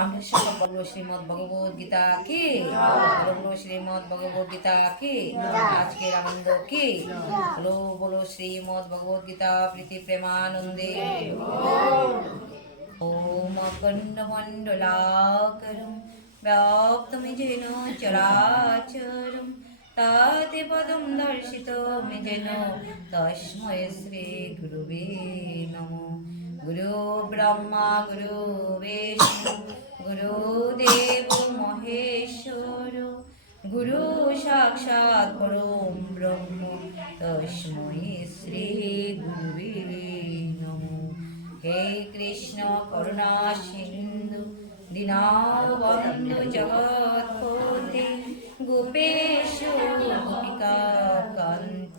আমরা সব বলবো শ্রীমদ ভগবত গীতা কি, বলবো শ্রীমদ ভগবত গীতা কি, আজকের আনন্দ কি, বলো বলো শ্রীমদ ভগবত গীতা প্রীতি প্রেমানন্দে। ওম অখণ্ড মণ্ডলাকারম ব্যাপ্তমিজেন চরাচরম তাতে পদম দর্শিতমিজেন তস্मै শ্রী গুরুবে নমঃ। গুরু ব্রহ্মা গুরু বিষ্ণু গুরুদেব মহেশ্বর গুরু সাক্ষাৎ পরম ব্রহ্ম তস্मै শ্রী গুরুবে নমঃ। হে কৃষ্ণ করুণা সিন্ধু দীনবন্ধু জগৎপতে গোপেশ গোপিকা কান্ত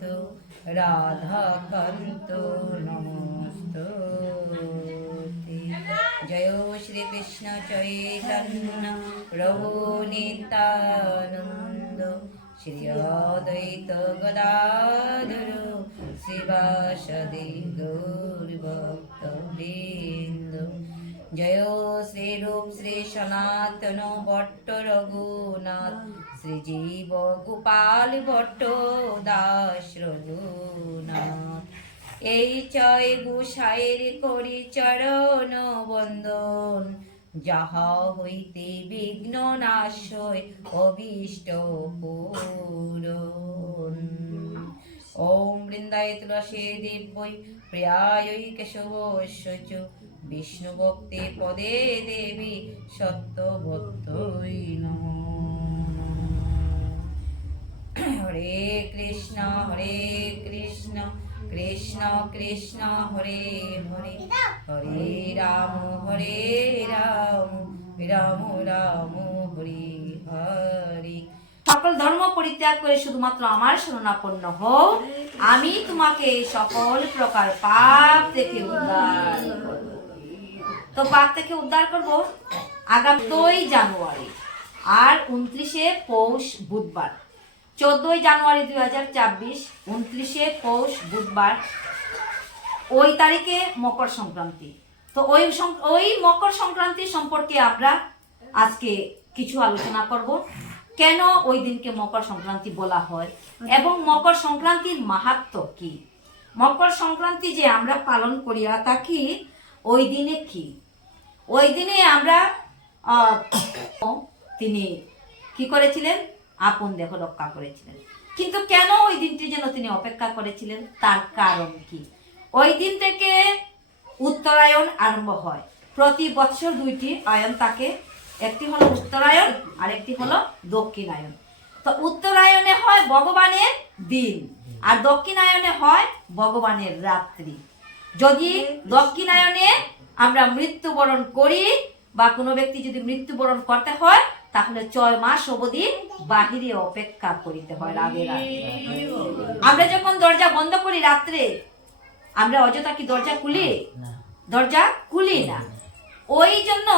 রাধা কান্ত নমস্তুতে। জয় শ্রী কৃষ্ণ চৈতন্য প্রভু নিত্যানন্দ শ্রী অদ্বৈত গদাধর শ্রীবাসদি গৌর ভক্তবৃন্দ। জয় শ্রী রূপ শ্রী সনাতন ভট্ট রঘুনাথ শ্রী জীব গোপাল ভট্ট দাস রঘুনাথ। এই চয় গোসাইর করি চরণ বন্দন যাহা হইতে বিঘ্ন নাশয় অভীষ্ট পূরণ। ওম বৃন্দায় তুলসী দিব্যৈ প্রিয়ায় কেশবস্য চ বিষ্ণু ভক্তি পদে দেবী সত্যভক্তৈ নমঃ। হরে কৃষ্ণ কৃষ্ণ কৃষ্ণ হরে হরে হরে রাম রাম রাম হরে হরে। সকল ধর্ম পরিত্যাগ করে শুধুমাত্র আমার শরণাপন্ন হও, আমি তোমাকে সকল প্রকার পাপ থেকে উদ্ধার করব। তো পাপ থেকে উদ্ধার করব আগামী 14 জানুয়ারি আর 29শে পৌষ বুধবার। 14 জানুয়ারি 2024, 29শে পৌষ বুধবার, ওই তারিখে মকর সংক্রান্তি। তো ওই মকর সংক্রান্তি সম্পর্কে আমরা আজকে কিছু আলোচনা করব। কেন ওই দিনকে মকর সংক্রান্তি বলা হয় এবং মকর সংক্রান্তির মাহাত্ম্য কি, মকর সংক্রান্তি যে আমরা পালন করিয়া থাকি ওই দিনে কি, ওই দিনে আমরা তিনি কি করেছিলেন, আপন দেহ রক্ষা করেছিলেন। কিন্তু কেন ওই দিনটি যেন তিনি অপেক্ষা করেছিলেন, তার কারণ কি? ওই দিন থেকে উত্তরায়ণ আরম্ভ হয়। প্রতি বছর 2টি আয়ন থাকে, একটি হলো উত্তরায়ণ আর একটি হলো দক্ষিণায়ন। তো উত্তরায়ণে হয় ভগবানের দিন আর দক্ষিণায়নে হয় ভগবানের রাত্রি। যদি দক্ষিণায়নে আমরা মৃত্যুবরণ করি বা কোনো ব্যক্তি যদি মৃত্যুবরণ করতে হয় তাহলে 6 মাস অবধি বাহিরে অপেক্ষা করিতে হয় রাতে। আমরা যখন দরজা বন্ধ করি রাত্রে, আমরা অযথা কি দরজা খুলি? দরজা খুলি না। ওই জন্য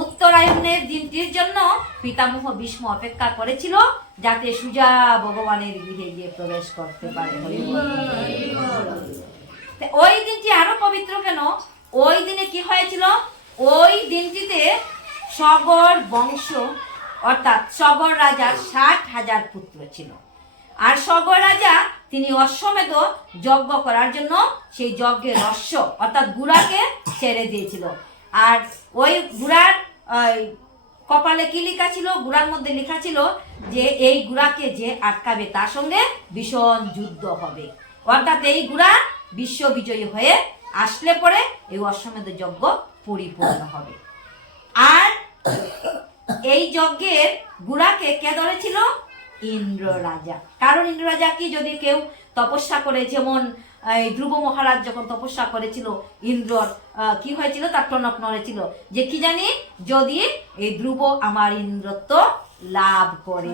উত্তরায়ণের দিনটির জন্য পিতামহ ভীষ্ম অপেক্ষা করেছিল যাতে সুজা ভগবানের গৃহে গিয়ে প্রবেশ করতে পারে। ওই দিনটি আরো পবিত্র কেন? ওই দিনে কি হয়েছিল? ওই দিনটিতে সগর বংশ অর্থাৎ সগর রাজার 60,000 পুত্র ছিল। আর সগর রাজা তিনি অশ্বমেধ যজ্ঞ করার জন্য সেই যজ্ঞের রস্য অর্থাৎ গুড়াকে ছেড়ে দিয়েছিল। আর ওই গুড়ার কপালে কি লেখা ছিল? গুড়ার মধ্যে লেখা ছিল যে এই গুড়াকে যে আটকাবে তার সঙ্গে ভীষণ যুদ্ধ হবে। অর্থাৎ এই গুড়া বিশ্ব বিজয়ী হয়ে আসলে পরে এই অশ্বমেধ যজ্ঞ পরিপূর্ণ হবে। আর এই যজ্ঞের গুড়াকে কে ধরেছিল? ইন্দ্র রাজা। কারণ ইন্দ্র রাজা কি, যদি কেউ তপস্যা করে, যেমন ধ্রুব মহারাজ যখন তপস্যা করেছিল ইন্দ্রর কি হয়েছিল, তার টনক নড়েছিল যে কি জানি যদি এই ধ্রুব আমার ইন্দ্রত্ব লাভ করে।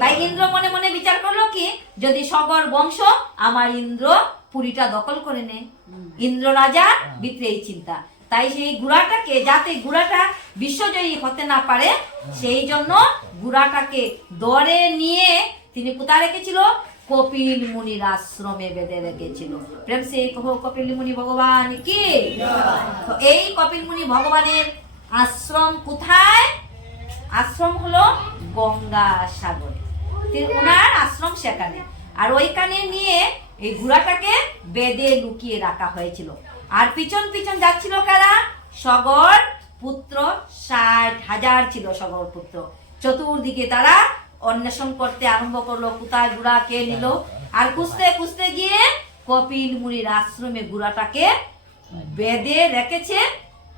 তাই ইন্দ্র মনে মনে বিচার করলো কি, যদি সগর বংশ আমার ইন্দ্র পুরীটা দখল করে নেয়। ইন্দ্র রাজা ভিতরে এই চিন্তা, তাই সেই গুড়াটাকে যাতে গুড়াটা বিশ্বজয়ী হতে না পারে সেই জন্য গুড়াটাকে দরে নিয়ে তিনি কোথায় রেখেছিল? কপিল মুনির আশ্রমে বেঁধে রেখেছিল। প্রেম সে কহো কপিল মুনি ভগবান কি। তো এই কপিল মুনি ভগবানের আশ্রম কোথায়? আশ্রম হলো গঙ্গা সাগরে, ওনার আশ্রম সেখানে। আর ওইখানে নিয়ে এই ঘোড়াটাকে বেঁধে লুকিয়ে রাখা হয়েছিল। আর পিছন পিছন যাচ্ছিল কারা? সগর পুত্র, 60,000 ছিল সগর পুত্র। চতুর্দিকে তারা অন্বেষণ করতে আরম্ভ করলো, কোথায় ঘোড়া কে নিল। আর খুঁজতে খুঁজতে গিয়ে কপিল মুনির আশ্রমে ঘোড়াটাকে বেঁধে রেখেছে,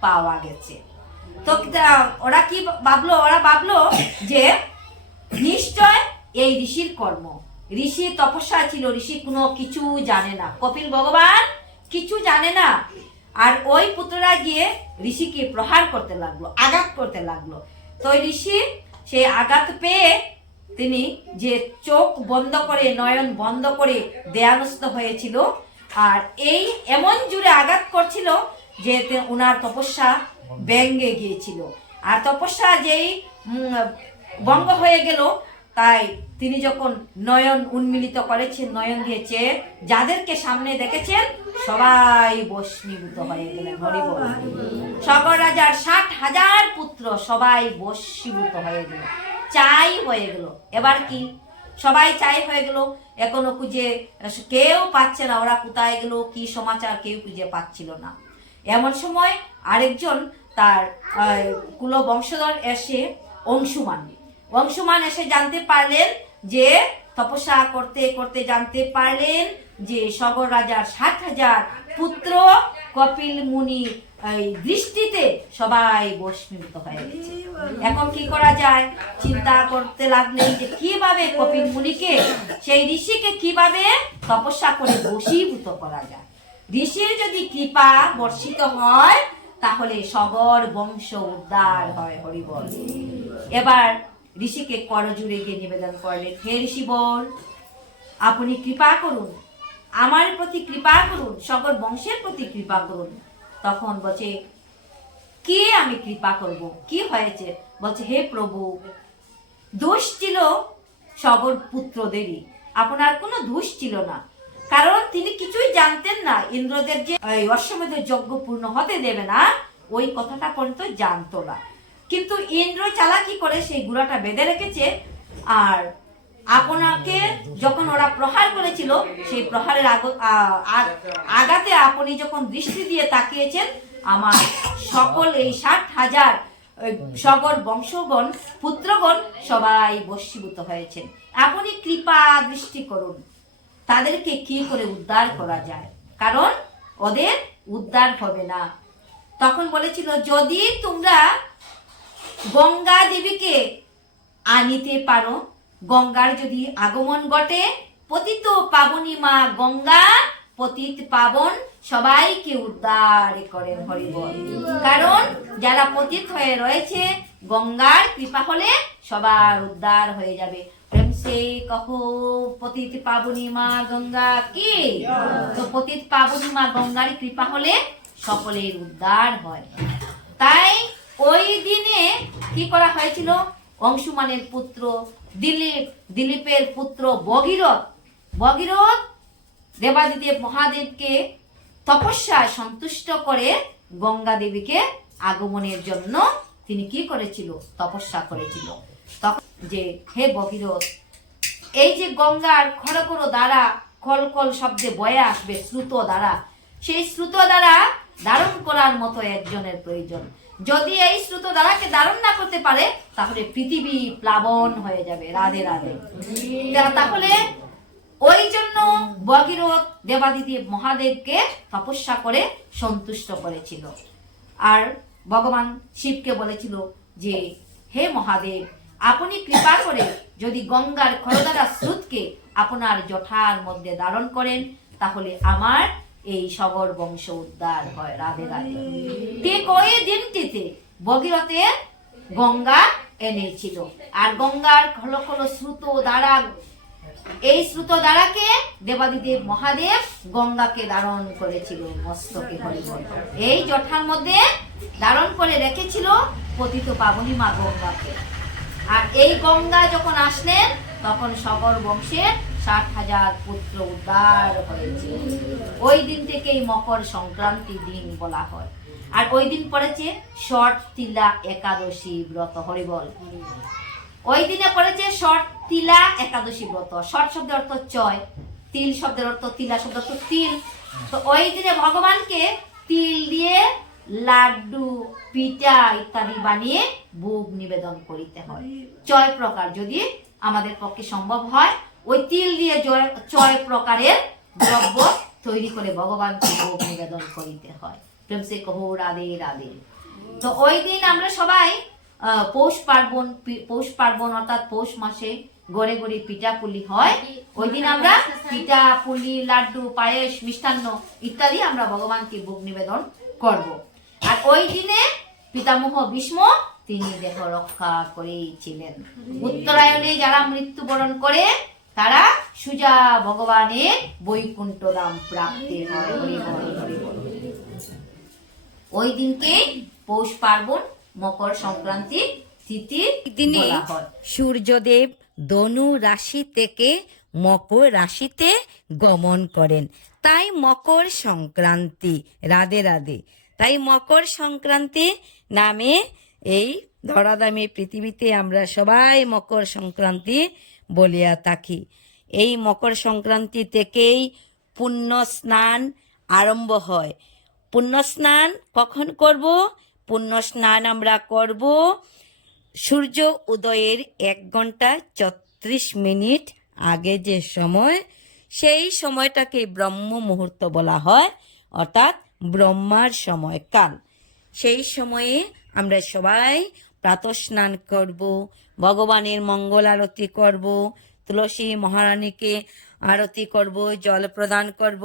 পাওয়া গেছে। তো ওরা কি ভাবলো? ওরা ভাবলো যে নিশ্চয় এই ঋষির কর্ম, ঋষি তপস্যা ছিল, ঋষি কোনো কিছু জানে না, কপিল ভগবান কিছু জানে না। আর ওই পুত্ররা গিয়ে ঋষিকে প্রহার করতে লাগলো, আঘাত করতে লাগলো। তো ঋষি সেই আঘাত পেয়ে তিনি যে চোখ বন্ধ করে, নয়ন বন্ধ করে দেয়ানস্থ হয়েছিল। আর এই এমন জোরে আঘাত করছিল যে ওনার তপস্যা ভেঙে গিয়েছিল। আর তপস্যা যেই ভঙ্গ হয়ে গেল, তাই তিনি যখন নয়ন উন্মিলিত করেছেন, নয়ন দিয়েছে, যাদেরকে সামনে দেখেছেন সবাই বশীভূত হয়ে গেলেন। হরি বল। সগর রাজার 60,000 পুত্র সবাই বশীভূত হয়ে গেল, চাই হয়ে গেল। এবার কি? সবাই চাই হয়ে গেল। এখনো খুঁজে কেউ পাচ্ছে না, ওরা কোথায় গেল, কি সমাচার কেউ খুঁজে পাচ্ছিল না। এমন সময় আরেকজন তার কুল বংশধর এসে, অংশুমান এসে জানতে পারলেন যে, তপস্যা করতে করতে জানতে পারলেন যে সগর রাজার 60,000 পুত্র কপিল মুনি দৃষ্টিতে সবাই বশীভূত হয়ে গেছে। এখন কি করা যায়? চিন্তা করতে লাগলেন যে কিভাবে কপিল মুনিকে, সেই ঋষিকে কিভাবে তপস্যা করে বশীভূত করা যায়। ঋষির যদি কৃপা বর্ষিত হয় তাহলে সগর বংশ উদ্ধার হয়। হরি বল। এবার ঋষিকে করজুড়ে গিয়ে নিবেদন করলেন, হে ঋষি বল, আপনি কৃপা করুন, আমার প্রতি কৃপা করুন, সগর বংশের প্রতি কৃপা করুন। তখন বলছে, কি আমি কৃপা করব? কি হয়েছে? বলছে, হে প্রভু, দোষ ছিল সগর পুত্রদেরই, আপনার কোনো দোষ ছিল না। কারণ তিনি কিছুই জানতেন না, ইন্দ্রদেব যে অশ্বমেধের যজ্ঞ পূর্ণ হতে দেবে না, ওই কথাটা পর্যন্ত জানতো না। কিন্তু ইন্দ্র চালাকি করে সেই ঘোড়াটা বেঁধে রেখেছে। আর আপনাকে যখন ওরা প্রহার করেছিল, সেই প্রহারের আঘাতে আপনি যখন দৃষ্টি দিয়ে তাকিয়েছেন, আমার সকল এই 60,000 সগর বংশগণ, পুত্রগণ সবাই বশীভূত হয়েছেন। আপনি কৃপা দৃষ্টি করুন, তাদেরকে কি করে উদ্ধার করা যায়, কারণ ওদের উদ্ধার হবে না। তখন বলেছিল, যদি তোমরা গঙ্গা দেবীকে আনিতে পারো, গঙ্গার যদি আগমন ঘটে, পতিত পাবনী মা গঙ্গা পতিত পাবন সবাইকে উদ্ধার করেন। হরি বল। কারণ যারা পতিত হয়ে রয়েছে, গঙ্গার কৃপা হলে সবার উদ্ধার হয়ে যাবে। প্রেম সে কহো পতিত পাবনী মা গঙ্গা কি। তো পতিত পাবনী মা গঙ্গার কৃপা হলে সকলের উদ্ধার হয়। তাই ওই দিনে কি করা হয়েছিল? অংশুমানের পুত্র দিলীপের পুত্র ভগীরথ দেবাদিদেব মহাদেবকে তপস্যায় সন্তুষ্ট করে গঙ্গা দেবীকে আগমনের জন্য তিনি কি করেছিল? তপস্যা করেছিল। তখন যে, হে ভগীরথ, এই যে গঙ্গার খড়খড় দ্বারা কলকল শব্দে বয়ে আসবে স্রোত দ্বারা, সেই স্রোত দ্বারা ধারণ করার মতো একজনের প্রয়োজন। যদি এই স্রোত দ্বারাকে ধারণ না করতে পারে, তাহলে পৃথিবী প্লাবন হয়ে যাবে। রাধে রাধে। তাহলে ওই জন্য ভগীরথ দেবাদিদেব মহাদেবকে তপস্যা করে সন্তুষ্ট করেছিল। আর ভগবান শিবকে বলেছিল যে, হে মহাদেব, আপনি কৃপা করে যদি গঙ্গার খরদারা স্রোতকে আপনার জঠার মধ্যে ধারণ করেন, তাহলে আমার এই সগর বংশ উদ্ধার হয়। রাধে রাধে। ঠিক ওই দিনটিতে ভগীরথের গঙ্গা এনেছিল। আর গঙ্গার খলখল স্রোত দ্বারা, এই স্রোত দ্বারাকে দেবাদিদেব মহাদেব গঙ্গাকে ধারণ করেছিল মস্তকে। হরি বল। এই জঠার মধ্যে ধারণ করে রেখেছিল পতিত পাবনী মা গঙ্গাকে। আর এই গঙ্গা যখন আসলেন, তখন সগর বংশের 60,000 পুত্র উদ্ধার হয়েছে। ওই দিন থেকেই মকর সংক্রান্তি দিন বলা হয়। আর ওই দিন পড়েছে ষট তিলা একাদশী ব্রত। হরিবল। ওই দিনে পড়েছে ষট তিলা একাদশী ব্রত। ষট শব্দের অর্থ চয়, তিল শব্দের অর্থ তিলা শব্দের অর্থ তিল। তো ওই দিনে ভগবানকে তিল দিয়ে লাড্ডু, পিঠা ইত্যাদি বানিয়ে ভোগ নিবেদন করিতে হয়। চয় প্রকার যদি আমাদের পক্ষে সম্ভব হয়, ওই তিল দিয়ে চয় প্রকারের দ্রব্য তৈরি করে ভগবানকে ভোগ নিবেদন করিতে হয়। প্রেম সে কহো রাধে রাধে। তো ওই দিন আমরা সবাই পৌষ পার্বণ অর্থাৎ পৌষ মাসে গড়ে গড়ে পিঠা পুলি হয়। ওই দিন আমরা পিঠা পুলি, লাড্ডু, পায়েস, মিষ্টান্ন ইত্যাদি আমরা ভগবানকে ভোগ নিবেদন করব। আর ওই দিনে পিতামহ ভীষ্ম তিনি দেহ রক্ষা করেছিলেন। উত্তরায়ণে যারা মৃত্যুবরণ করে তারা সুজা ভগবানের বৈকুণ্ঠ ধাম প্রাপ্তি হয়। ওই দিনকে পৌষ পার্বণ মকর সংক্রান্তি তিথির দিনে সূর্যদেব ধনু রাশি থেকে মকর রাশিতে গমন করেন, তাই মকর সংক্রান্তি। রাধে রাধে। তাই মকর সংক্রান্তি নামে এই ধরাধামী পৃথিবীতে আমরা সবাই মকর সংক্রান্তি বলিয়া থাকি। এই মকর সংক্রান্তি থেকেই পুণ্য স্নান আরম্ভ হয়। পুণ্য স্নান কখন করব? পুণ্য স্নান আমরা করব সূর্য উদয়ের 1 ঘন্টা 34 মিনিট আগে যে সময়, সেই সময়টাকে ব্রহ্ম মুহূর্ত বলা হয়, অর্থাৎ ব্রহ্মার সময়কাল। সেই সময়ে আমরা সবাই প্রাতঃ স্নান করব, ভগবানের মঙ্গল আরতি করব, তুলসী মহারানীকে আরতি করব, জল প্রদান করব,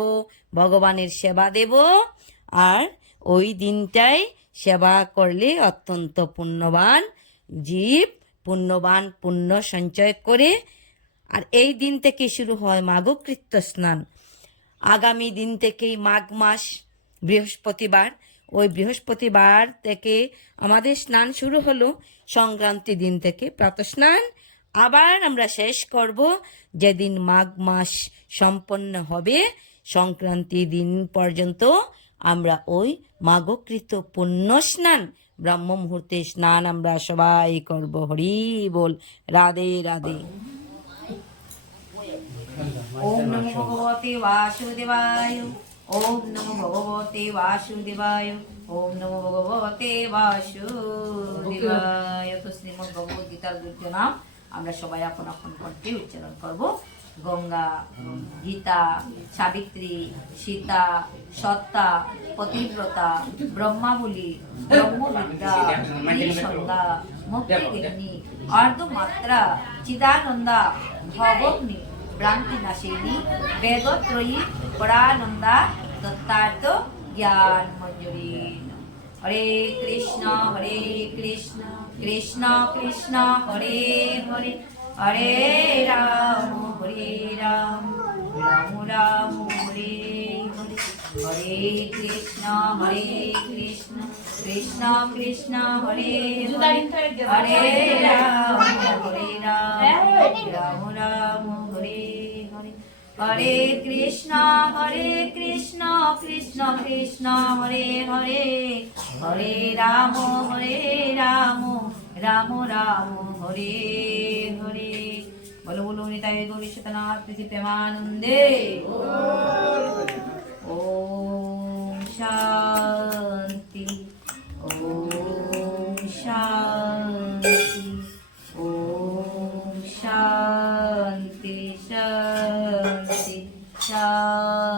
ভগবানের সেবা দেব। আর ওই দিনটাই সেবা করলে অত্যন্ত পুণ্যবান জীব, পুণ্যবান পুণ্য সঞ্চয় করে। আর এই দিন থেকে শুরু হয় মাঘকৃত্য স্নান। আগামী দিন থেকেই মাঘ মাস বৃহস্পতিবার, ওই বৃহস্পতিবার থেকে আমাদের স্নান শুরু হলো। সংক্রান্তি দিন থেকে প্রাতঃ স্নান আবার আমরা শেষ করব যেদিন মাঘ মাস সম্পন্ন হবে। সংক্রান্তি দিন পর্যন্ত আমরা ওই মাঘকৃত পুণ্য স্নান, ব্রহ্ম মুহূর্তে স্নান আমরা সবাই করব। হরি বল। রাধে রাধে। ওম নমো ভগবতে বাসুদেবায়। ওম নমো ভগবতে বাসুদেবায়। ওম নমো ভগবতে বাসুদেবায়। তো শ্রীমদ্ ভগবদ গীতার দুর্য নাম আমরা সবাই আপন আপন কণ্ঠে উচ্চারণ করব। গঙ্গা, গীতা, সাবিত্রী, সীতা, সত্তা, পতিব্রতা, ব্রহ্মাবলী, ব্রহ্মবিদ্যা, নিঃসন্ধ্যা, মুক্তিগিন্নি, অর্ধমাত্রা, চিদানন্দা, ভবগ্নি, ভ্রান্তি নাশিনী, বেদত্রয়ী, পরানন্দা, দত্তার্থ জ্ঞান মঞ্জুরি। হরে কৃষ্ণ কৃষ্ণ কৃষ্ণ হরে হরে, হরে রাম রাম রাম হরে হরে, হরে কৃষ্ণ কৃষ্ণ কৃষ্ণ হরে হরে, হরে রাম রাম রাম হরে হরে, হরে কৃষ্ণ কৃষ্ণ কৃষ্ণ হরে হরে, হরে রাম রাম রাম হরে হরে। বলো বলো নিতাই গৌরী সীতানাথ প্রীতি প্রেমানন্দে। ওম শান্তি, ওম শান্তি, ওম শান্তি শান্তি শান্তি।